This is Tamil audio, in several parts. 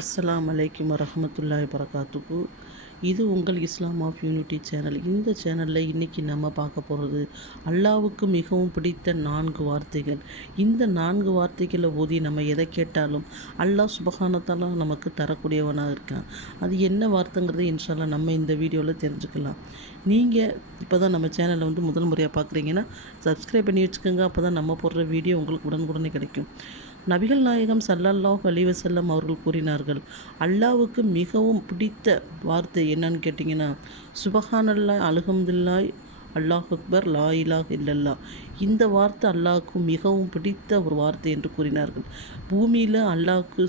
அஸ்ஸலாமு அலைக்கும் வரஹ்மத்துல்லாஹி வரகாத்துஹு. இது உங்கள் இஸ்லாம் ஆஃப் யூனிட்டி சேனல். இந்த சேனலில் இன்றைக்கி நம்ம பார்க்க போகிறது அல்லாவுக்கு மிகவும் பிடித்த 4 வார்த்தைகள். இந்த 4 வார்த்தைகளை ஓதி நம்ம எதை கேட்டாலும் அல்லாஹ் சுப்ஹானஹு நமக்கு தரக்கூடியவனாக இருக்கான். அது என்ன வார்த்தைங்கிறது இன்ஷா அல்லாஹ் நம்ம இந்த வீடியோவில் தெரிஞ்சுக்கலாம். நீங்கள் இப்போ தான் நம்ம சேனலை முதல் முறையாக பார்க்குறீங்கன்னா சப்ஸ்கிரைப் பண்ணி வச்சுக்கோங்க. அப்போ தான் நம்ம போடுற வீடியோ உங்களுக்கு உடனுக்குடனே கிடைக்கும். நபிகள் நாயகம் ஸல்லல்லாஹு அலைஹி வஸல்லம் அவர்கள் கூறினார்கள், அல்லாவுக்கு மிகவும் பிடித்த வார்த்தை என்னன்னு கேட்டிங்கன்னா, சுபஹானல்லாஹ், அல்ஹம்துலில்லாஹ், அல்லாஹ் அக்பர், லா இலாஹ இல்லல்லாஹ். இந்த வார்த்தை அல்லாஹ்வுக்கு மிகவும் பிடித்த ஒரு வார்த்தை என்று கூறினார்கள். பூமியில் அல்லாஹ்வுக்கு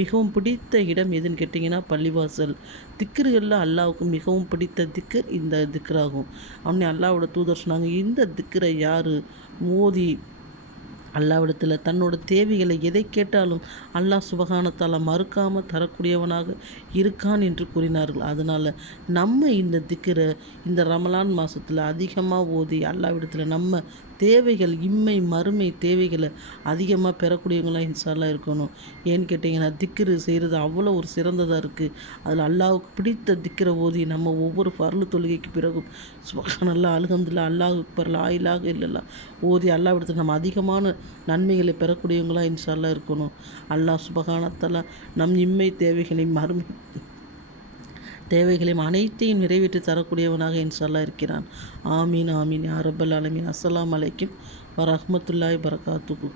மிகவும் பிடித்த இடம் எதுன்னு கேட்டிங்கன்னா பள்ளிவாசல். திக்ருகளில் அல்லாஹ்வுக்கு மிகவும் பிடித்த திக்ர் இந்த திக்ராகும். அவனே அல்லாஹ்வோட தூதர் சொன்னாங்க, இந்த திக்ரை யார் ஓதி அல்லாஹ்விடத்தில் தன்னோட தேவைகளை எதை கேட்டாலும் அல்லாஹ் சுப்ஹானஹு மறுக்காமல் தரக்கூடியவனாக இருக்கான் என்று கூறினார்கள். அதனால் நம்ம இந்த திக்ரை இந்த ரமலான் மாதத்தில் அதிகமாக ஓதி அல்லாஹ்விடத்தில் நம்ம தேவைகள் இம்மை மறுமை தேவைகளை அதிகமாக பெறக்கூடியவங்களாம் இன்ஷா அல்லாஹ் இருக்கணும். ஏன்னு கேட்டிங்கன்னா திக்ரு செய்கிறது அவ்வளோ ஒரு சிறந்ததாக இருக்குது. அதில் அல்லாஹ்வுக்கு பிடித்த திக்ரை ஓதி நம்ம ஒவ்வொரு ஃபர்லு தொழுகைக்கு பிறகும் சுப்ஹானல்லாஹ், அல்ஹம்துலில்லாஹ், அல்லாஹ் அக்பர், லா இலாஹ இல்லல்லாஹ் ஓதி அல்லாஹ்விடத்தில் நம்ம அதிகமான நன்மைகளை பெறக்கூடியவங்களாக இன்ஷா அல்லாஹ் இருக்கணும். அல்லாஹ் சுப்ஹானஹு நம் இம்மை தேவைகளையும் மறுமை தேவைகளையும் அனைத்தையும் நிறைவேற்றி தரக்கூடியவனாக இன்ஷா அல்லாஹ் இருக்கிறான். ஆமீன் ஆமீன் யா ரப்பல் ஆலமீன். அஸ்ஸலாமு அலைக்கும் வரஹ்மத்துல்லாஹி வரகாத்துஹு.